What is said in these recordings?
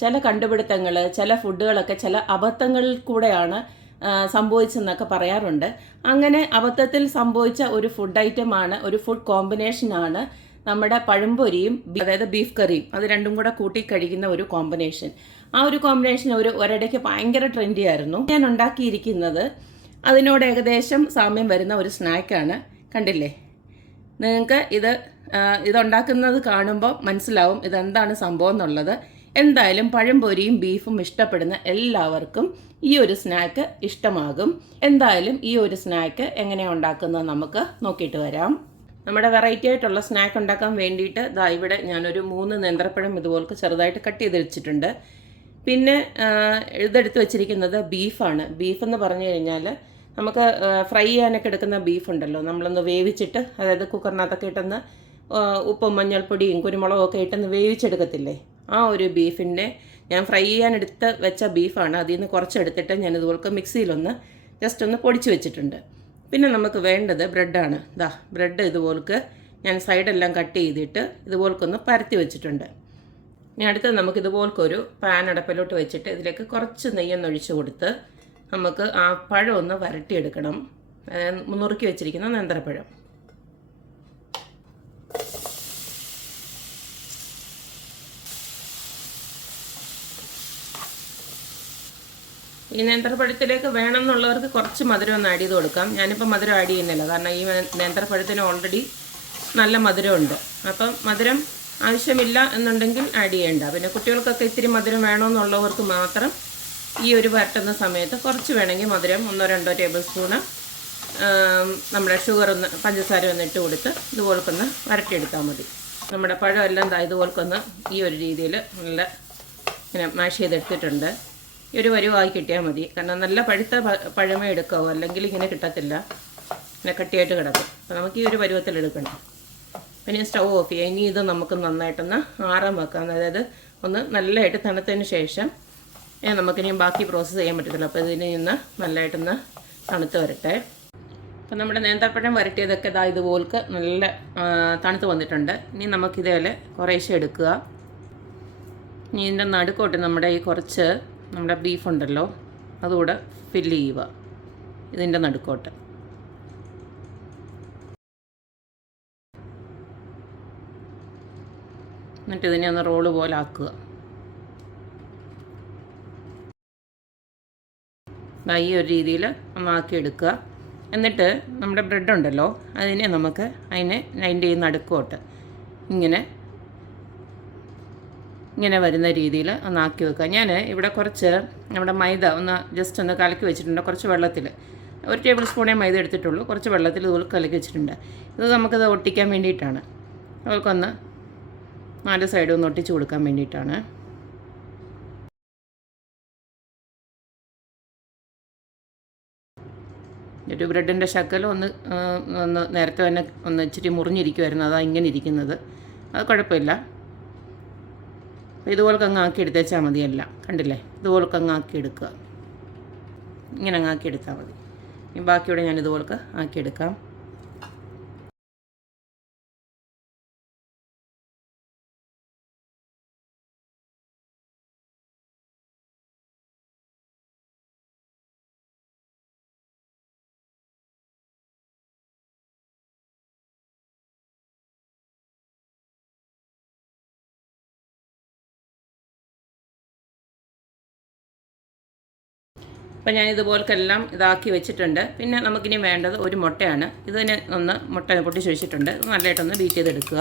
ചില കണ്ടുപിടുത്തങ്ങൾ, ചില ഫുഡുകളൊക്കെ ചില അബദ്ധങ്ങളിൽ കൂടെയാണ് സംഭവിച്ചെന്നൊക്കെ പറയാറുണ്ട്. അങ്ങനെ അബദ്ധത്തിൽ സംഭവിച്ച ഒരു ഫുഡ് ഐറ്റമാണ്, ഒരു ഫുഡ് കോമ്പിനേഷനാണ് നമ്മുടെ പഴംപൊരിയും അതായത് ബീഫ് കറിയും. അത് രണ്ടും കൂടെ കൂട്ടി കഴിക്കുന്ന ഒരു കോമ്പിനേഷൻ. ആ ഒരു കോമ്പിനേഷൻ ഒരിടയ്ക്ക് ഭയങ്കര ട്രെൻഡി ആയിരുന്നു. ഞാൻ ഉണ്ടാക്കിയിരിക്കുന്നത് അതിനോട് ഏകദേശം സാമ്യം വരുന്ന ഒരു സ്നാക്കാണ്. കണ്ടില്ലേ? നിങ്ങൾക്ക് ഇതുണ്ടാക്കുന്നത് കാണുമ്പോൾ മനസ്സിലാവും ഇതെന്താണ് സംഭവം എന്നുള്ളത്. എന്തായാലും പഴംപൊരിയും ബീഫും ഇഷ്ടപ്പെടുന്ന എല്ലാവർക്കും ഈ ഒരു സ്നാക്ക് ഇഷ്ടമാകും. എന്തായാലും ഈ ഒരു സ്നാക്ക് എങ്ങനെയാണ് ഉണ്ടാക്കുന്നത് നമുക്ക് നോക്കിയിട്ട് വരാം. നമ്മുടെ വെറൈറ്റി ആയിട്ടുള്ള സ്നാക്ക് ഉണ്ടാക്കാൻ വേണ്ടിയിട്ട് ഇവിടെ ഞാനൊരു 3 നേന്ത്രപ്പഴം ഇതുപോലെ ചെറുതായിട്ട് കട്ട് ചെയ്ത് വെച്ചിട്ടുണ്ട്. പിന്നെ ഇതെടുത്ത് വെച്ചിരിക്കുന്നത് ബീഫാണ്. ബീഫെന്ന് പറഞ്ഞു കഴിഞ്ഞാൽ നമുക്ക് ഫ്രൈ ചെയ്യാനൊക്കെ എടുക്കുന്ന ബീഫുണ്ടല്ലോ, നമ്മളൊന്ന് വേവിച്ചിട്ട്, അതായത് കുക്കറിനകത്തൊക്കെ ഇട്ടൊന്ന് ഉപ്പും മഞ്ഞൾപ്പൊടിയും കുരുമുളകും ഒക്കെ ഇട്ടൊന്ന് വേവിച്ചെടുക്കത്തില്ലേ, ആ ഒരു ബീഫിൻ്റെ ഞാൻ ഫ്രൈ ചെയ്യാൻ എടുത്ത് വെച്ച ബീഫാണ്. അതിൽ നിന്ന് കുറച്ചെടുത്തിട്ട് ഞാൻ ഇതുപോലെ മിക്സിയിലൊന്ന് ജസ്റ്റ് ഒന്ന് പൊടിച്ച് വെച്ചിട്ടുണ്ട്. പിന്നെ നമുക്ക് വേണ്ടത് ബ്രെഡാണ്. ബ്രെഡ് ഇതുപോൾക്ക് ഞാൻ സൈഡെല്ലാം കട്ട് ചെയ്തിട്ട് ഇതുപോൽക്കൊന്ന് പരത്തി വെച്ചിട്ടുണ്ട്. ഇനി അടുത്ത് നമുക്ക് ഇതുപോൽക്കൊരു പാൻ അടപ്പിലോട്ട് വെച്ചിട്ട് ഇതിലേക്ക് കുറച്ച് നെയ്യൊന്ന് ഒഴിച്ച് കൊടുത്ത് നമുക്ക് ആ പഴം ഒന്ന് വരട്ടിയെടുക്കണം. നുറുക്കി വെച്ചിരിക്കുന്ന നേന്ത്രപ്പഴം. ഈ നേന്ത്രപ്പഴത്തിലേക്ക് വേണമെന്നുള്ളവർക്ക് കുറച്ച് മധുരം ഒന്ന് ആഡ് ചെയ്ത് കൊടുക്കാം. ഞാനിപ്പോൾ മധുരം ആഡ് ചെയ്യുന്നില്ല, കാരണം ഈ നേന്ത്രപ്പഴത്തിന് ഓൾറെഡി നല്ല മധുരമുണ്ട്. അപ്പം മധുരം ആവശ്യമില്ല എന്നുണ്ടെങ്കിൽ ആഡ് ചെയ്യേണ്ട. പിന്നെ കുട്ടികൾക്കൊക്കെ ഇത്തിരി മധുരം വേണമെന്നുള്ളവർക്ക് മാത്രം ഈ ഒരു വരട്ടുന്ന സമയത്ത് കുറച്ച് വേണമെങ്കിൽ മധുരം 1-2 ടേബിൾ സ്പൂണ് നമ്മുടെ പഞ്ചസാര ഒന്ന് ഇട്ട് കൊടുത്ത് ഇതുപോൽക്കൊന്ന് വരട്ടിയെടുത്താൽ മതി. നമ്മുടെ പഴം എല്ലാം ഇതുപോൽക്കൊന്ന് ഈ ഒരു രീതിയിൽ നല്ല ഇങ്ങനെ മാഷ് ചെയ്തെടുത്തിട്ടുണ്ട്. ഈ ഒരു വരുവായി കിട്ടിയാൽ മതി. കാരണം നല്ല പഴുത്ത പഴമേ എടുക്കാവൂ, അല്ലെങ്കിൽ ഇങ്ങനെ കിട്ടത്തില്ല, ഇങ്ങനെ കട്ടിയായിട്ട് കിടക്കും. അപ്പോൾ നമുക്ക് ഈ ഒരു പരുവത്തിൽ എടുക്കണം. പിന്നെ സ്റ്റൗ ഓഫ് ചെയ്യുക. ഇനി ഇത് നമുക്ക് നന്നായിട്ടൊന്ന് ആറാൻ വെക്കാം. അതായത് ഒന്ന് നല്ലതായിട്ട് തണുത്തതിന് ശേഷം നമുക്കിനി ബാക്കി പ്രോസസ്സ് ചെയ്യാൻ പറ്റത്തില്ല. അപ്പോൾ ഇതിൽ നിന്ന് നല്ലതായിട്ടൊന്ന് തണുത്ത് വരട്ടെ. അപ്പോൾ നമ്മുടെ നേന്ത്രപ്പഴം വരട്ടിയതൊക്കെ ഇതുപോൾക്ക് നല്ല തണുത്ത് വന്നിട്ടുണ്ട്. ഇനി നമുക്കിതേപോലെ കുറേശ്ശെ എടുക്കുക. ഇനി ഇതിൻ്റെ നടുക്കോട്ട് നമ്മുടെ ഈ കുറച്ച് നമ്മുടെ ബീഫുണ്ടല്ലോ അതുകൂടെ ഫില്ല് ചെയ്യുക ഇതിൻ്റെ നടുക്കോട്ട്. എന്നിട്ട് ഇതിനെ ഒന്ന് റോള് പോലെ ആക്കുക. ഈ ഒരു രീതിയിൽ ഒന്നാക്കിയെടുക്കുക. എന്നിട്ട് നമ്മുടെ ബ്രെഡ് ഉണ്ടല്ലോ അതിനെ അതിൻ്റെ ഈ നടുക്കോട്ട് ഇങ്ങനെ വരുന്ന രീതിയിൽ ഒന്നാക്കി വെക്കുക. ഞാൻ ഇവിടെ കുറച്ച് നമ്മുടെ മൈദ ജസ്റ്റ് ഒന്ന് കലക്കി വെച്ചിട്ടുണ്ട്. കുറച്ച് വെള്ളത്തിൽ 1 ടേബിൾ സ്പൂണേ മൈദ എടുത്തിട്ടുള്ളൂ. കുറച്ച് വെള്ളത്തിൽ ഇതുപോലെ കലക്കി വെച്ചിട്ടുണ്ട്. ഇത് നമുക്കത് ഒട്ടിക്കാൻ വേണ്ടിയിട്ടാണ്. അവർക്കൊന്ന് 4 സൈഡും ഒന്ന് ഒട്ടിച്ച് കൊടുക്കാൻ വേണ്ടിയിട്ടാണ്. ഒരു ബ്രെഡിൻ്റെ ശകലം ഒന്ന് നേരത്തെ തന്നെ ഇച്ചിരി മുറിഞ്ഞിരിക്കുമായിരുന്നു. അതാണ് ഇങ്ങനെ ഇരിക്കുന്നത്. അത് കുഴപ്പമില്ല. ഇതുപോലൊക്കെ അങ്ങ് ആക്കി എടുത്തേച്ചാൽ മതിയല്ല. കണ്ടില്ലേ? ഇതുപോലൊക്കെ അങ്ങ് ആക്കി എടുക്കുക. ഇങ്ങനെ അങ്ങ് ആക്കി എടുത്താൽ മതി. ബാക്കിയോടെ ഞാൻ ഇതുപോലൊക്കെ ആക്കിയെടുക്കാം. അപ്പോൾ ഞാൻ ഇതുപോലെക്കെല്ലാം ഇതാക്കി വെച്ചിട്ടുണ്ട്. പിന്നെ നമുക്കിനി വേണ്ടത് ഒരു മുട്ടയാണ്. ഇതിന് മുട്ട പൊട്ടിച്ച് വെച്ചിട്ടുണ്ട്. നല്ലതായിട്ടൊന്ന് ബീറ്റ് ചെയ്തെടുക്കുക.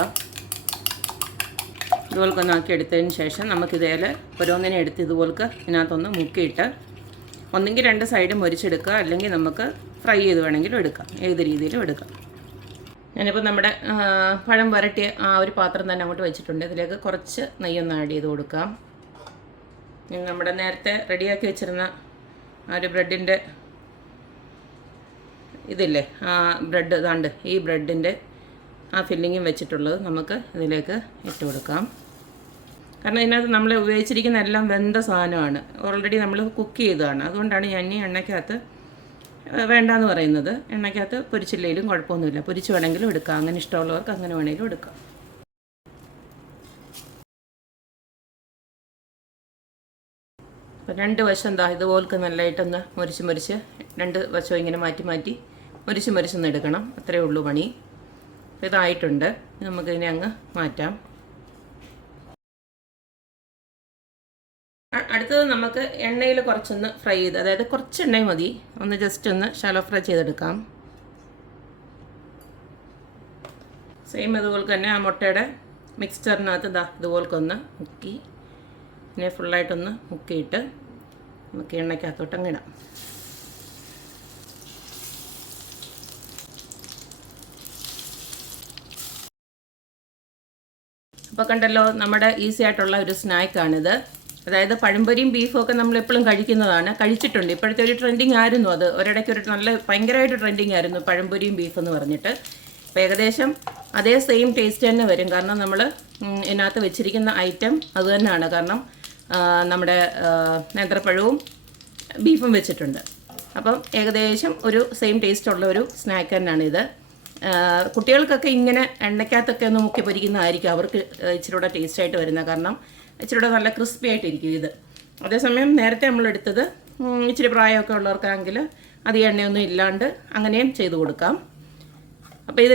ഇതുപോലൊക്കെ ആക്കി എടുത്തതിന് ശേഷം നമുക്കിതേൽ ഓരോന്നിനെ എടുത്ത് ഇതുപോലൊക്കെ ഇതിനകത്തൊന്ന് മുക്കിയിട്ട് ഒന്നെങ്കിൽ 2 സൈഡും മൊരിച്ചെടുക്കുക, അല്ലെങ്കിൽ നമുക്ക് ഫ്രൈ ചെയ്ത് വേണമെങ്കിലും എടുക്കാം. ഏത് രീതിയിലും എടുക്കാം. ഞാനിപ്പോൾ നമ്മുടെ പഴം വരട്ടിയ ആ ഒരു പാത്രം തന്നെ അങ്ങോട്ട് വെച്ചിട്ടുണ്ട്. ഇതിലേക്ക് കുറച്ച് നെയ്യൊന്ന് ആഡ് ചെയ്ത് കൊടുക്കാം. നമ്മുടെ നേരത്തെ റെഡിയാക്കി വെച്ചിരുന്ന ആ ഒരു ബ്രെഡിൻ്റെ ഇതില്ലേ, ആ ബ്രെഡ് ഈ ബ്രെഡിൻ്റെ ആ ഫില്ലിങ്ങും വെച്ചിട്ടുള്ളത് നമുക്ക് ഇതിലേക്ക് ഇട്ട് കൊടുക്കാം. കാരണം ഇതിനകത്ത് നമ്മൾ ഉപയോഗിച്ചിരിക്കുന്ന എല്ലാം വെന്ത സാധനമാണ്. ഓൾറെഡി നമ്മൾ കുക്ക് ചെയ്തതാണ്. അതുകൊണ്ടാണ് ഞാൻ ഈ എണ്ണയ്ക്കകത്ത് വേണ്ടാന്ന് പറയുന്നത്. എണ്ണയ്ക്കകത്ത് പൊരിച്ചില്ലെങ്കിലും കുഴപ്പമൊന്നുമില്ല. പൊരിച്ച് വേണമെങ്കിലും എടുക്കാം. അങ്ങനെ ഇഷ്ടമുള്ളവർക്ക് അങ്ങനെ വേണമെങ്കിലും എടുക്കാം. അപ്പോൾ രണ്ട് വശം എന്താ ഇതുപോലൊക്കെ നല്ലതായിട്ടൊന്ന് മുരിച്ച് രണ്ട് വശവും ഇങ്ങനെ മാറ്റി മുരിച്ചൊന്ന് എടുക്കണം. അത്രയേ ഉള്ളൂ പണി. അപ്പോൾ ഇതായിട്ടുണ്ട്. നമുക്കിതിനെ അങ്ങ് മാറ്റാം. അടുത്തത് നമുക്ക് എണ്ണയിൽ കുറച്ചൊന്ന് ഫ്രൈ ചെയ്ത്, അതായത് കുറച്ച് എണ്ണ മതി, ഒന്ന് ജസ്റ്റ് ഒന്ന് ഷാലോ ഫ്രൈ ചെയ്തെടുക്കാം. സെയിം അതുപോലെ തന്നെ ആ മുട്ടയുടെ മിക്സ്ചറിനകത്ത് ഇതുപോലൊക്കെ ഒന്ന് മുക്കി, പിന്നെ ഫുള്ളായിട്ടൊന്ന് മുക്കിയിട്ട് നമുക്ക് എണ്ണയ്ക്കകത്തോട്ട് അങ്ങ് ഇടാം. അപ്പോൾ കണ്ടല്ലോ, നമ്മുടെ ഈസി ആയിട്ടുള്ള ഒരു സ്നാക്കാണിത്. അതായത് പഴംപൊരിയും ബീഫും ഒക്കെ നമ്മളെപ്പോഴും കഴിച്ചിട്ടുണ്ട്. ഇപ്പോഴത്തെ ഒരു ട്രെൻഡിങ് ആയിരുന്നു അത്. ഒരിടയ്ക്ക് ഒരു ഭയങ്കരമായിട്ട് ട്രെൻഡിങ് ആയിരുന്നു പഴംപൊരിയും ബീഫ് എന്ന് പറഞ്ഞിട്ട്. അപ്പോൾ ഏകദേശം അതേ സെയിം ടേസ്റ്റ് തന്നെ വരും. കാരണം നമ്മൾ ഇതിനകത്ത് വെച്ചിരിക്കുന്ന ഐറ്റം അത് തന്നെയാണ്. കാരണം നമ്മുടെ നേന്ത്രപ്പഴവും ബീഫും വെച്ചിട്ടുണ്ട്. അപ്പം ഏകദേശം ഒരു സെയിം ടേസ്റ്റ് ഉള്ള ഒരു സ്നാക്ക് തന്നെയാണിത്. കുട്ടികൾക്കൊക്കെ ഇങ്ങനെ എണ്ണയ്ക്കകത്തൊക്കെ ഒന്ന് മുക്കി പൊരിക്കുന്നതായിരിക്കും അവർക്ക് ഇച്ചിരി കൂടെ ടേസ്റ്റായിട്ട് വരുന്നത്. കാരണം ഇച്ചിരി കൂടെ നല്ല ക്രിസ്പി ആയിട്ടിരിക്കും ഇത്. അതേസമയം നേരത്തെ നമ്മളെടുത്തത് ഇച്ചിരി പ്രായമൊക്കെ ഉള്ളവർക്കാണെങ്കിൽ അധികം എണ്ണയൊന്നും ഇല്ലാണ്ട് അങ്ങനെയും ചെയ്ത് കൊടുക്കാം. അപ്പോൾ ഇത്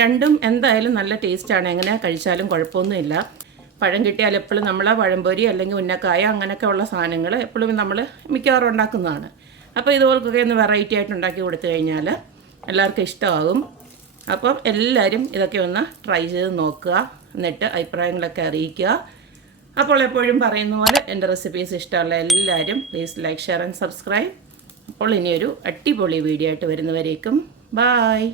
രണ്ടും എന്തായാലും നല്ല ടേസ്റ്റാണ്. എങ്ങനെ കഴിച്ചാലും കുഴപ്പമൊന്നുമില്ല. പഴം കിട്ടിയാൽ എപ്പോഴും നമ്മൾ പഴംപൊരി അല്ലെങ്കിൽ ഉന്നക്കായ അങ്ങനെയൊക്കെ ഉള്ള സാധനങ്ങൾ എപ്പോഴും നമ്മൾ മിക്കവാറും ഉണ്ടാക്കുന്നതാണ്. അപ്പോൾ ഇതുപോലൊക്കെ ഒന്ന് വെറൈറ്റി ആയിട്ട് ഉണ്ടാക്കി കൊടുത്തു കഴിഞ്ഞാൽ എല്ലാവർക്കും ഇഷ്ടമാകും. അപ്പം എല്ലാവരും ഇതൊക്കെ ഒന്ന് ട്രൈ ചെയ്ത് നോക്കുക, എന്നിട്ട് അഭിപ്രായങ്ങളൊക്കെ അറിയിക്കുക. അപ്പോൾ എപ്പോഴും പറയുന്ന പോലെ എൻ്റെ റെസിപ്പീസ് ഇഷ്ടമുള്ള എല്ലാവരും please like, share and subscribe. അപ്പോൾ ഇനിയൊരു അടിപൊളി വീഡിയോ ആയിട്ട് വരുന്നവരേക്കും ബായ്.